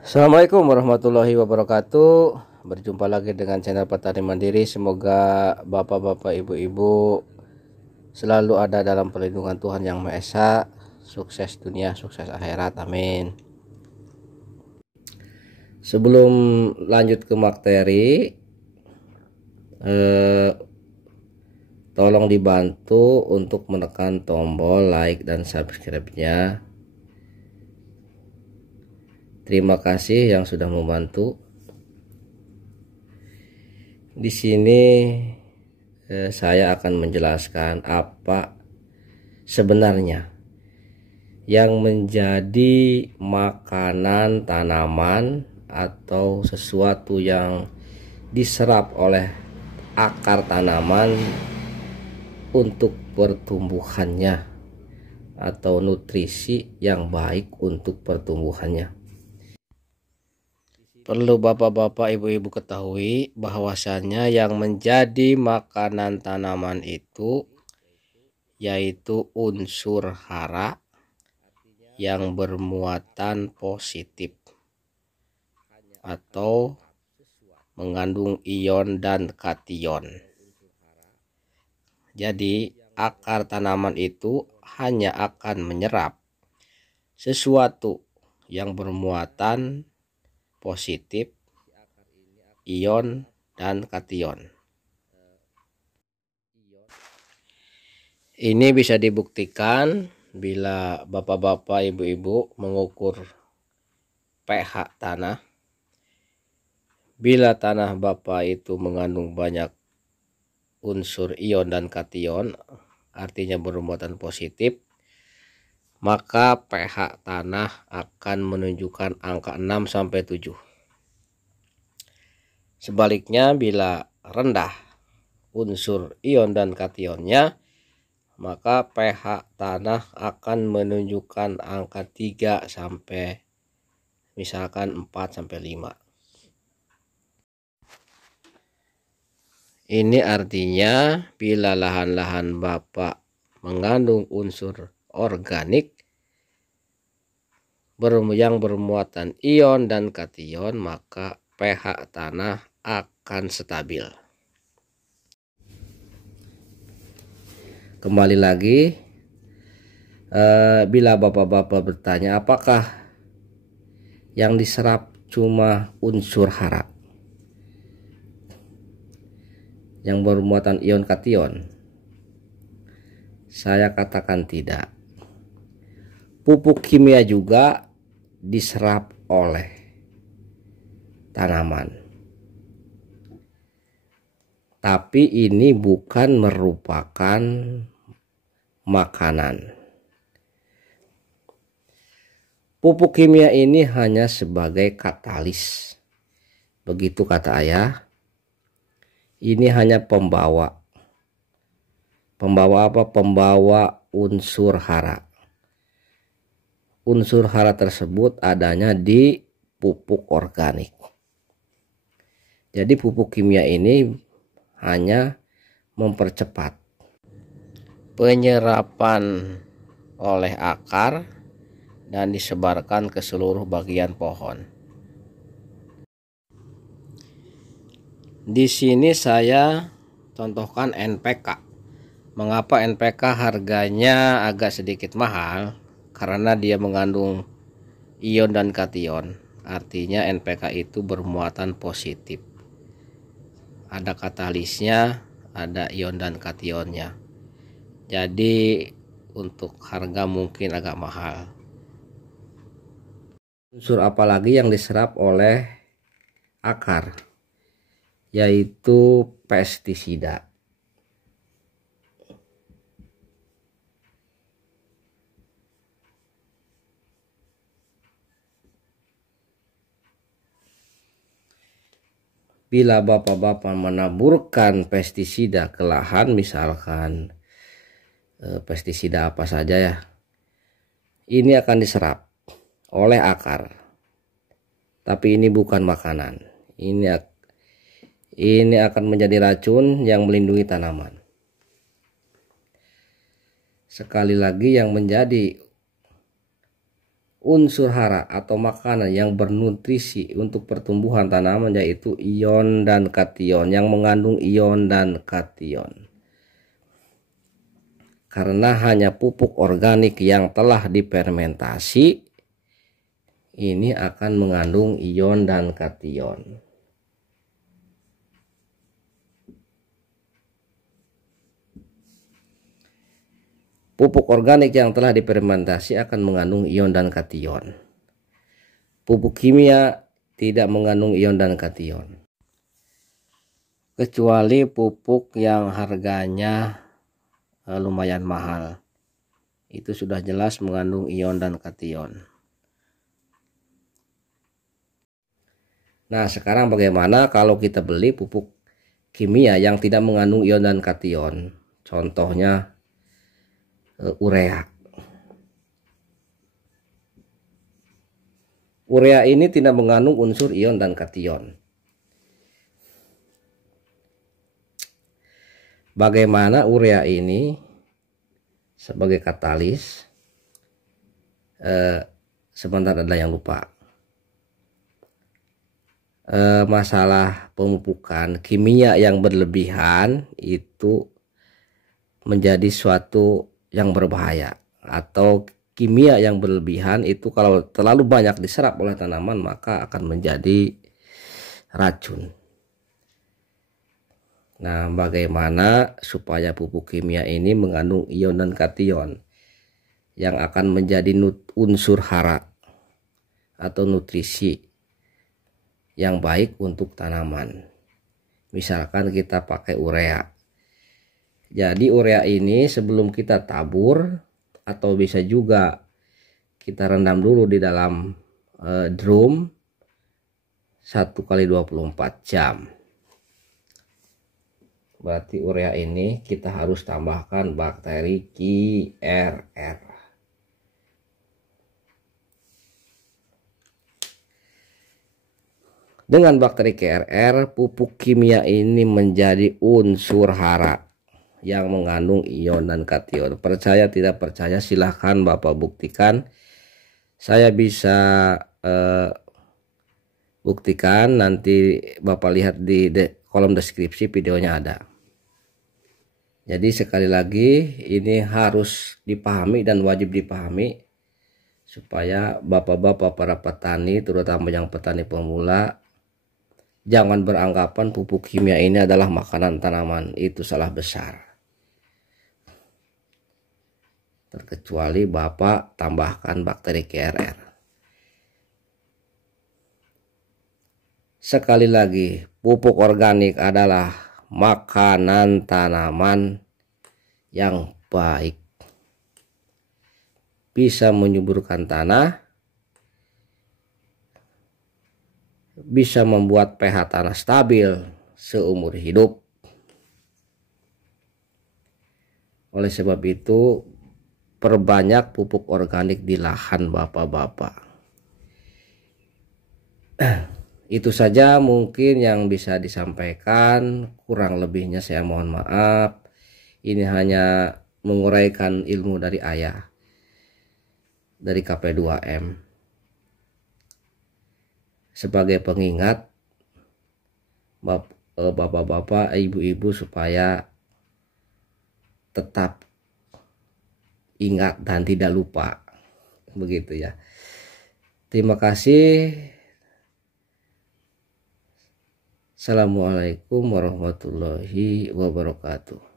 Assalamualaikum warahmatullahi wabarakatuh. Berjumpa lagi dengan channel Petani Mandiri. Semoga bapak-bapak, ibu-ibu selalu ada dalam perlindungan Tuhan Yang Maha Esa. Sukses dunia, sukses akhirat, amin. Sebelum lanjut ke materi, tolong dibantu untuk menekan tombol like dan subscribe-nya. Terima kasih yang sudah membantu. Di sini saya akan menjelaskan apa sebenarnya yang menjadi makanan tanaman atau sesuatu yang diserap oleh akar tanaman untuk pertumbuhannya atau nutrisi yang baik untuk pertumbuhannya. Perlu bapak-bapak, ibu-ibu ketahui bahwasannya yang menjadi makanan tanaman itu yaitu unsur hara yang bermuatan positif atau mengandung ion dan kation. Jadi akar tanaman itu hanya akan menyerap sesuatu yang bermuatan positif, ion, dan kation. Ini bisa dibuktikan bila bapak-bapak, ibu-ibu mengukur pH tanah. Bila tanah bapak itu mengandung banyak unsur ion dan kation, artinya bermuatan positif, maka pH tanah akan menunjukkan angka 6-7. Sebaliknya, bila rendah unsur ion dan kationnya, maka pH tanah akan menunjukkan angka 3 sampai misalkan 4-5. Ini artinya bila lahan-lahan bapak mengandung unsur organik yang bermuatan ion dan kation, maka pH tanah akan stabil. Kembali lagi, bila bapak-bapak bertanya apakah yang diserap cuma unsur hara yang bermuatan ion kation, saya katakan tidak. Pupuk kimia juga diserap oleh tanaman, tapi ini bukan merupakan makanan. Pupuk kimia ini hanya sebagai katalis, begitu kata ayah. Ini hanya pembawa apa? Pembawa unsur hara. Unsur hara tersebut adanya di pupuk organik. Jadi pupuk kimia ini hanya mempercepat penyerapan oleh akar dan disebarkan ke seluruh bagian pohon. Di sini saya contohkan NPK. Mengapa NPK harganya agak sedikit mahal? Karena dia mengandung ion dan kation. Artinya NPK itu bermuatan positif. Ada katalisnya, ada ion dan kationnya. Jadi untuk harga mungkin agak mahal. Unsur apalagi yang diserap oleh akar, yaitu pestisida. Bila bapak-bapak menaburkan pestisida ke lahan, misalkan pestisida apa saja ya, ini akan diserap oleh akar. Tapi ini bukan makanan. Ini akan menjadi racun yang melindungi tanaman. Sekali lagi, yang menjadi unsur hara atau makanan yang bernutrisi untuk pertumbuhan tanaman, yaitu ion dan kation, yang mengandung ion dan kation. Karena hanya pupuk organik yang telah difermentasi ini akan mengandung ion dan kation. Pupuk organik yang telah difermentasi akan mengandung ion dan kation. Pupuk kimia tidak mengandung ion dan kation, kecuali pupuk yang harganya lumayan mahal. Itu sudah jelas mengandung ion dan kation. Nah, sekarang bagaimana kalau kita beli pupuk kimia yang tidak mengandung ion dan kation? Contohnya urea. Urea ini tidak mengandung unsur ion dan kation. Bagaimana urea ini sebagai katalis? Sebentar, ada yang lupa. Masalah pemupukan kimia yang berlebihan itu menjadi suatu yang berbahaya, atau kimia yang berlebihan itu kalau terlalu banyak diserap oleh tanaman maka akan menjadi racun. Nah, bagaimana supaya pupuk kimia ini mengandung ion dan kation yang akan menjadi unsur hara atau nutrisi yang baik untuk tanaman? Misalkan kita pakai urea. Jadi urea ini sebelum kita tabur, atau bisa juga kita rendam dulu di dalam drum 1 kali 24 jam. Berarti urea ini kita harus tambahkan bakteri QRR. Dengan bakteri QRR, pupuk kimia ini menjadi unsur hara yang mengandung ion dan kation. Percaya tidak percaya silahkan Bapak buktikan. Saya bisa buktikan, nanti Bapak lihat di kolom deskripsi, videonya ada. Jadi sekali lagi ini harus dipahami dan wajib dipahami supaya bapak-bapak para petani, terutama yang petani pemula, jangan beranggapan pupuk kimia ini adalah makanan tanaman. Itu salah besar. Terkecuali Bapak tambahkan bakteri QRR. Sekali lagi, pupuk organik adalah makanan tanaman yang baik. Bisa menyuburkan tanah, bisa membuat pH tanah stabil seumur hidup. Oleh sebab itu, perbanyak pupuk organik di lahan bapak-bapak. Itu saja mungkin yang bisa disampaikan, kurang lebihnya saya mohon maaf. Ini hanya menguraikan ilmu dari ayah, dari KP2M. Sebagai pengingat bapak-bapak, ibu-ibu supaya tetap ingat dan tidak lupa, begitu ya. Terima kasih. Assalamualaikum warahmatullahi wabarakatuh.